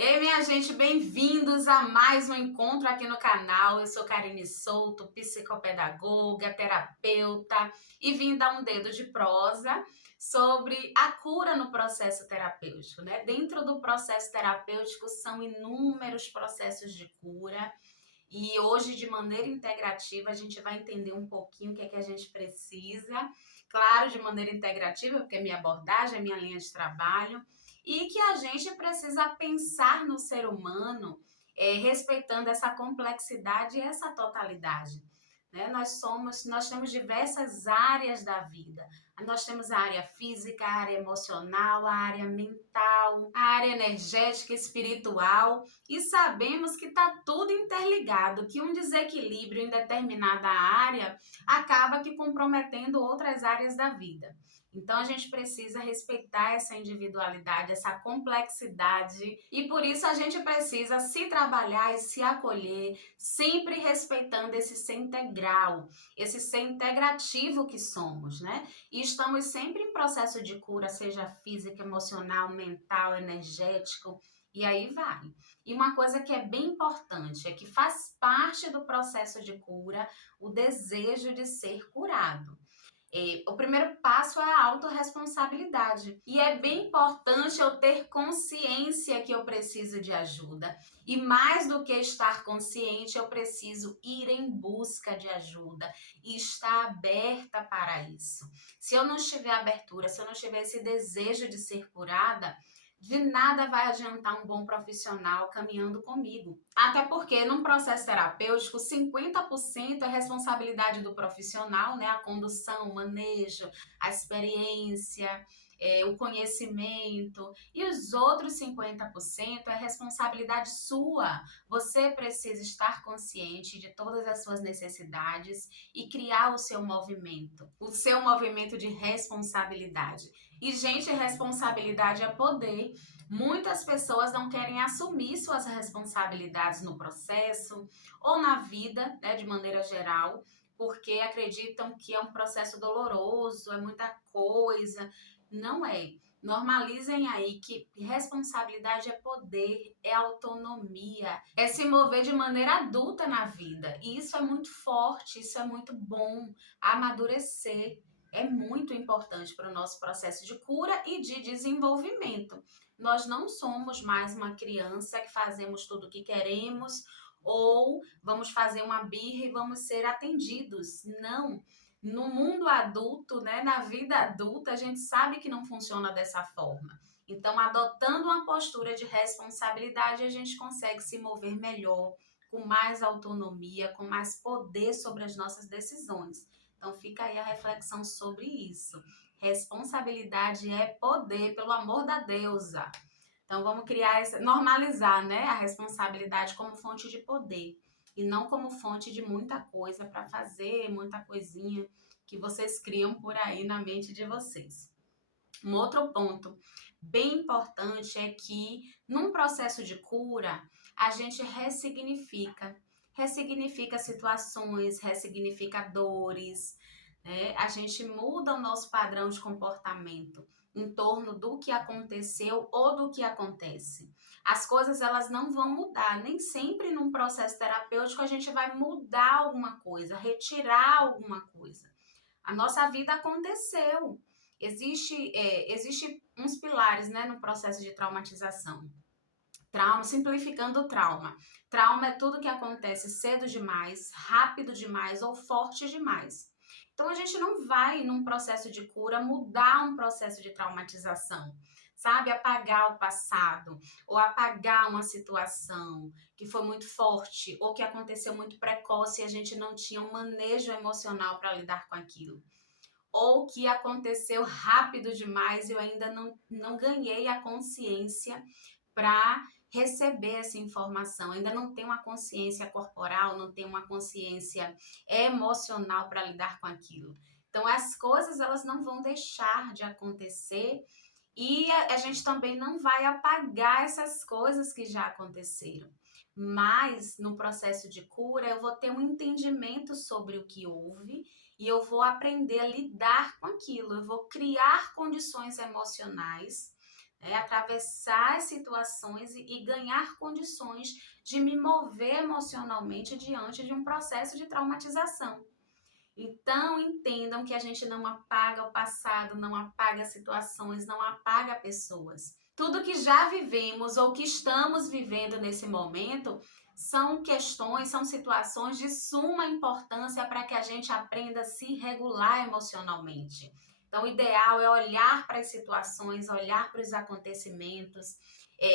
Ei, minha gente, bem-vindos a mais um encontro aqui no canal. Eu sou Karine Souto, psicopedagoga, terapeuta, e vim dar um dedo de prosa sobre a cura no processo terapêutico, né? Dentro do processo terapêutico são inúmeros processos de cura. E hoje, de maneira integrativa, a gente vai entender um pouquinho o que é que a gente precisa. Claro, de maneira integrativa, porque é minha abordagem, é minha linha de trabalho. E que a gente precisa pensar no ser humano, respeitando essa complexidade e essa totalidade. Né? Nós temos diversas áreas da vida. Nós temos a área física, a área emocional, a área mental, a área energética, espiritual, e sabemos que está tudo interligado, que um desequilíbrio em determinada área acaba que comprometendo outras áreas da vida. Então a gente precisa respeitar essa individualidade, essa complexidade, e por isso a gente precisa se trabalhar e se acolher, sempre respeitando esse ser integral, esse ser integrativo que somos, né? E estamos sempre em processo de cura, seja física, emocional, mental, energético, e aí vai. E uma coisa que é bem importante é que faz parte do processo de cura o desejo de ser curado. O primeiro passo é a autorresponsabilidade. E é bem importante eu ter consciência que eu preciso de ajuda. E mais do que estar consciente, eu preciso ir em busca de ajuda e estar aberta para isso. Se eu não tiver abertura, se eu não tiver esse desejo de ser curada, de nada vai adiantar um bom profissional caminhando comigo. Até porque, num processo terapêutico, 50% é responsabilidade do profissional, né? A condução, o manejo, a experiência, o conhecimento. E os outros 50% é responsabilidade sua. Você precisa estar consciente de todas as suas necessidades e criar o seu movimento de responsabilidade. E, gente, responsabilidade é poder. Muitas pessoas não querem assumir suas responsabilidades no processo ou na vida, né, de maneira geral, porque acreditam que é um processo doloroso, é muita coisa. Não é. Normalizem aí que responsabilidade é poder, é autonomia, é se mover de maneira adulta na vida. E isso é muito forte, isso é muito bom. Amadurecer é muito importante para o nosso processo de cura e de desenvolvimento. Nós não somos mais uma criança que fazemos tudo o que queremos ou vamos fazer uma birra e vamos ser atendidos. Não. No mundo adulto, né, na vida adulta, a gente sabe que não funciona dessa forma. Então, adotando uma postura de responsabilidade, a gente consegue se mover melhor, com mais autonomia, com mais poder sobre as nossas decisões. Então, fica aí a reflexão sobre isso. Responsabilidade é poder, pelo amor da deusa. Então, vamos normalizar, né, a responsabilidade como fonte de poder e não como fonte de muita coisa para fazer, muita coisinha que vocês criam por aí na mente de vocês. Um outro ponto bem importante é que num processo de cura, a gente ressignifica situações, ressignifica dores, né? A gente muda o nosso padrão de comportamento em torno do que aconteceu ou do que acontece. As coisas elas não vão mudar, nem sempre num processo terapêutico a gente vai mudar alguma coisa, retirar alguma coisa. A nossa vida aconteceu. Existe uns pilares, né, no processo de traumatização. Trauma, simplificando o trauma. Trauma é tudo que acontece cedo demais, rápido demais ou forte demais. Então a gente não vai num processo de cura mudar um processo de traumatização, sabe? Apagar o passado ou apagar uma situação que foi muito forte ou que aconteceu muito precoce e a gente não tinha um manejo emocional para lidar com aquilo, ou que aconteceu rápido demais e eu ainda não ganhei a consciência para receber essa informação. Ainda não tenho uma consciência corporal, não tenho uma consciência emocional para lidar com aquilo. Então, as coisas elas não vão deixar de acontecer e a gente também não vai apagar essas coisas que já aconteceram. Mas no processo de cura, eu vou ter um entendimento sobre o que houve e eu vou aprender a lidar com aquilo. Eu vou criar condições emocionais, atravessar as situações e ganhar condições de me mover emocionalmente diante de um processo de traumatização. Então, entendam que a gente não apaga o passado, não apaga situações, não apaga pessoas. Tudo que já vivemos ou que estamos vivendo nesse momento são questões, são situações de suma importância para que a gente aprenda a se regular emocionalmente. Então, o ideal é olhar para as situações, olhar para os acontecimentos,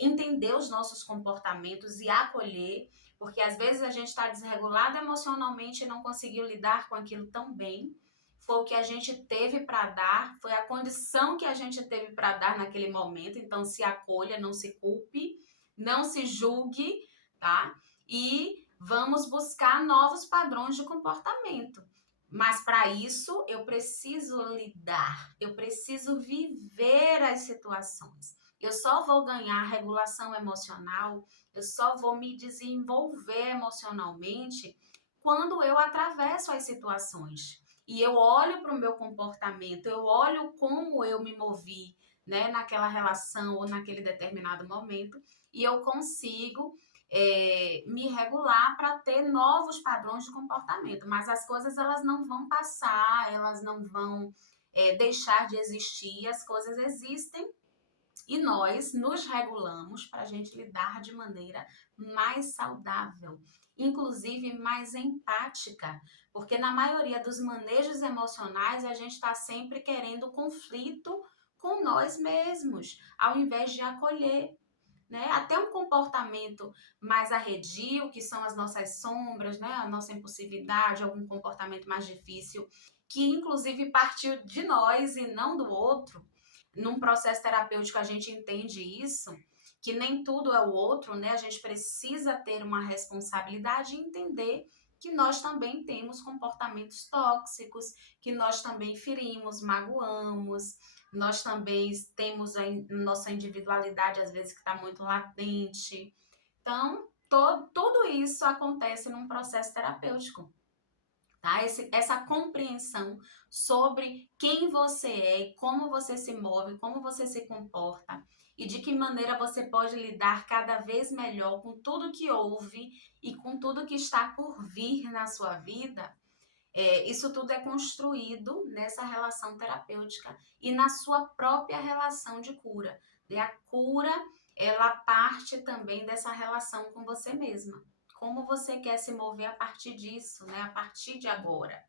entender os nossos comportamentos e acolher, porque às vezes a gente está desregulado emocionalmente e não conseguiu lidar com aquilo tão bem. Foi o que a gente teve para dar, foi a condição que a gente teve para dar naquele momento. Então, se acolha, não se culpe, não se julgue, tá? E vamos buscar novos padrões de comportamento. Mas para isso eu preciso lidar, eu preciso viver as situações. Eu só vou ganhar regulação emocional, eu só vou me desenvolver emocionalmente quando eu atravesso as situações. E eu olho para o meu comportamento, eu olho como eu me movi, né, naquela relação ou naquele determinado momento, e eu consigo me regular para ter novos padrões de comportamento. Mas as coisas elas não vão passar, elas não vão deixar de existir, as coisas existem e nós nos regulamos para a gente lidar de maneira mais saudável, inclusive mais empática, porque na maioria dos manejos emocionais a gente está sempre querendo conflito com nós mesmos, ao invés de acolher. Né? Até um comportamento mais arredio, que são as nossas sombras, né? A nossa impulsividade, algum comportamento mais difícil, que inclusive partiu de nós e não do outro. Num processo terapêutico a gente entende isso, que nem tudo é o outro, né? A gente precisa ter uma responsabilidade e entender que nós também temos comportamentos tóxicos, que nós também ferimos, magoamos, nós também temos a nossa individualidade, às vezes, que está muito latente. Então, tudo isso acontece num processo terapêutico. Tá? Essa compreensão sobre quem você é, como você se move, como você se comporta e de que maneira você pode lidar cada vez melhor com tudo que houve e com tudo que está por vir na sua vida. Isso tudo é construído nessa relação terapêutica e na sua própria relação de cura. E a cura, ela parte também dessa relação com você mesma. Como você quer se mover a partir disso, né? A partir de agora.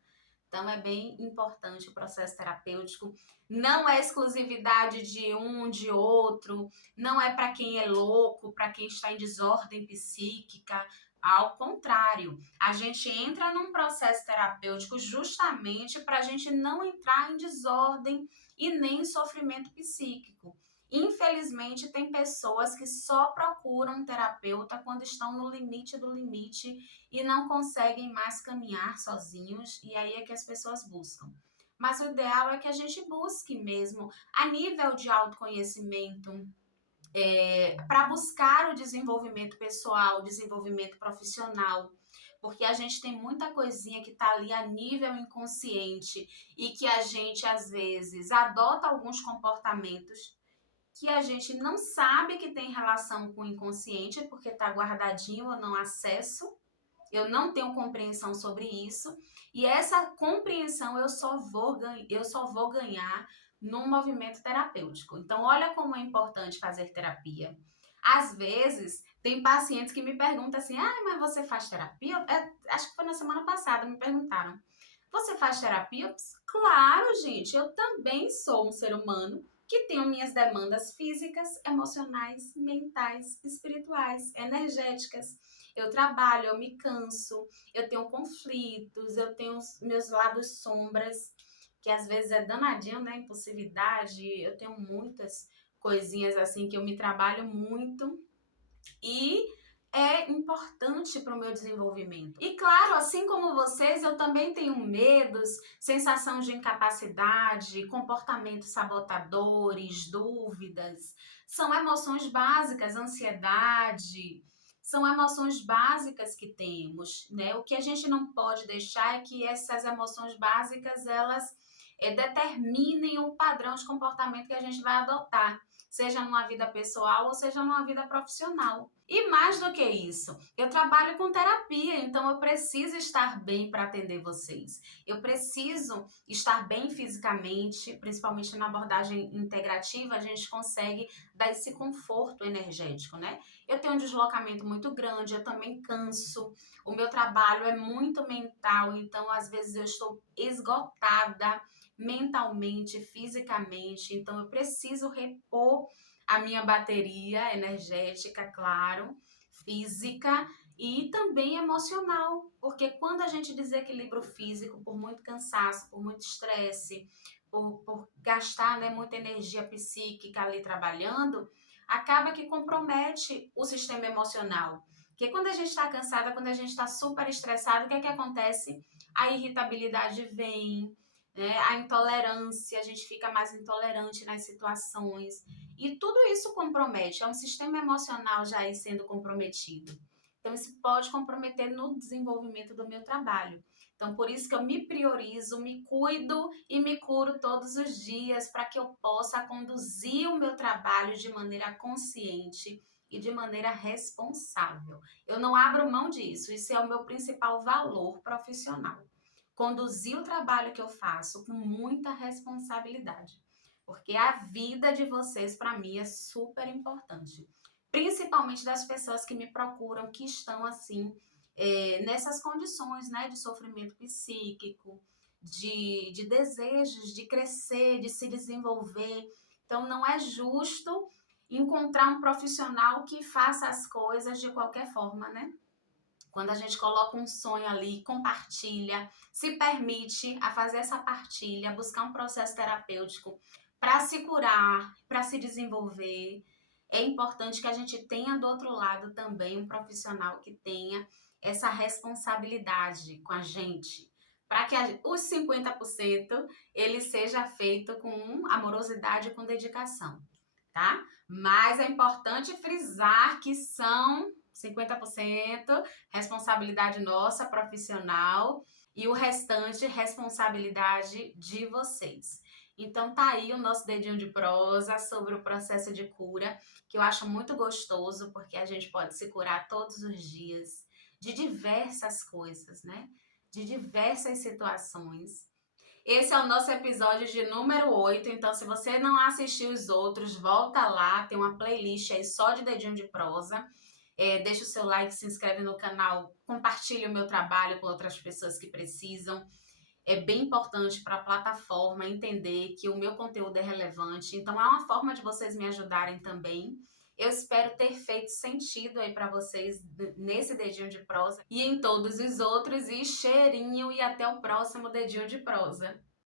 Então, é bem importante o processo terapêutico. Não é exclusividade de um, de outro. Não é para quem é louco, para quem está em desordem psíquica. Ao contrário, a gente entra num processo terapêutico justamente para a gente não entrar em desordem e nem em sofrimento psíquico. Infelizmente, tem pessoas que só procuram um terapeuta quando estão no limite do limite e não conseguem mais caminhar sozinhos, e aí é que as pessoas buscam. Mas o ideal é que a gente busque mesmo a nível de autoconhecimento, para buscar o desenvolvimento pessoal, o desenvolvimento profissional, porque a gente tem muita coisinha que está ali a nível inconsciente e que a gente, às vezes, adota alguns comportamentos que a gente não sabe que tem relação com o inconsciente, porque está guardadinho, eu não acesso, eu não tenho compreensão sobre isso, e essa compreensão eu só vou ganhar num movimento terapêutico. Então, olha como é importante fazer terapia. Às vezes, tem pacientes que me perguntam assim: ah, mas você faz terapia? Acho que foi na semana passada, me perguntaram. Você faz terapia? Claro, gente, eu também sou um ser humano que tenho minhas demandas físicas, emocionais, mentais, espirituais, energéticas. Eu trabalho, eu me canso, eu tenho conflitos, eu tenho os meus lados sombras, que às vezes é danadinho, né? Impulsividade, eu tenho muitas coisinhas assim que eu me trabalho muito e é importante para o meu desenvolvimento. E claro, assim como vocês, eu também tenho medos, sensação de incapacidade, comportamentos sabotadores, dúvidas. São emoções básicas, ansiedade. São emoções básicas que temos, né? O que a gente não pode deixar é que essas emoções básicas, elas determinem o padrão de comportamento que a gente vai adotar. seja numa vida pessoal ou seja numa vida profissional. E mais do que isso, eu trabalho com terapia, então eu preciso estar bem para atender vocês. Eu preciso estar bem fisicamente, principalmente na abordagem integrativa, a gente consegue dar esse conforto energético, né? Eu tenho um deslocamento muito grande, eu também canso. O meu trabalho é muito mental, então às vezes eu estou esgotada mentalmente, fisicamente, então eu preciso repor a minha bateria energética, claro, física e também emocional, porque quando a gente desequilibra o físico por muito cansaço, por muito estresse, por gastar, né, muita energia psíquica ali trabalhando, acaba que compromete o sistema emocional. Porque quando a gente está cansada, quando a gente está super estressado, o que é que acontece? A irritabilidade vem, né? A intolerância, a gente fica mais intolerante nas situações. E tudo isso compromete, é um sistema emocional já aí sendo comprometido. Então, isso pode comprometer no desenvolvimento do meu trabalho. Então, por isso que eu me priorizo, me cuido e me curo todos os dias para que eu possa conduzir o meu trabalho de maneira consciente e de maneira responsável. Eu não abro mão disso, isso é o meu principal valor profissional. Conduzir o trabalho que eu faço com muita responsabilidade, porque a vida de vocês, para mim, é super importante. Principalmente das pessoas que me procuram, que estão assim, nessas condições, né, de sofrimento psíquico, de desejos de crescer, de se desenvolver. Então, não é justo encontrar um profissional que faça as coisas de qualquer forma, né? Quando a gente coloca um sonho ali, compartilha, se permite a fazer essa partilha, buscar um processo terapêutico para se curar, para se desenvolver, é importante que a gente tenha do outro lado também um profissional que tenha essa responsabilidade com a gente, para que os 50% ele seja feito com amorosidade e com dedicação, tá? Mas é importante frisar que são 50% responsabilidade nossa, profissional, e o restante, responsabilidade de vocês. Então tá aí o nosso dedinho de prosa sobre o processo de cura, que eu acho muito gostoso, porque a gente pode se curar todos os dias de diversas coisas, né? De diversas situações. Esse é o nosso episódio de número 8, então se você não assistiu os outros, volta lá, tem uma playlist aí só de dedinho de prosa. Deixa o seu like, se inscreve no canal, compartilha o meu trabalho com outras pessoas que precisam. É bem importante para a plataforma entender que o meu conteúdo é relevante, então é uma forma de vocês me ajudarem também. Eu espero ter feito sentido aí para vocês nesse dedinho de prosa e em todos os outros. E cheirinho e até o próximo dedinho de prosa.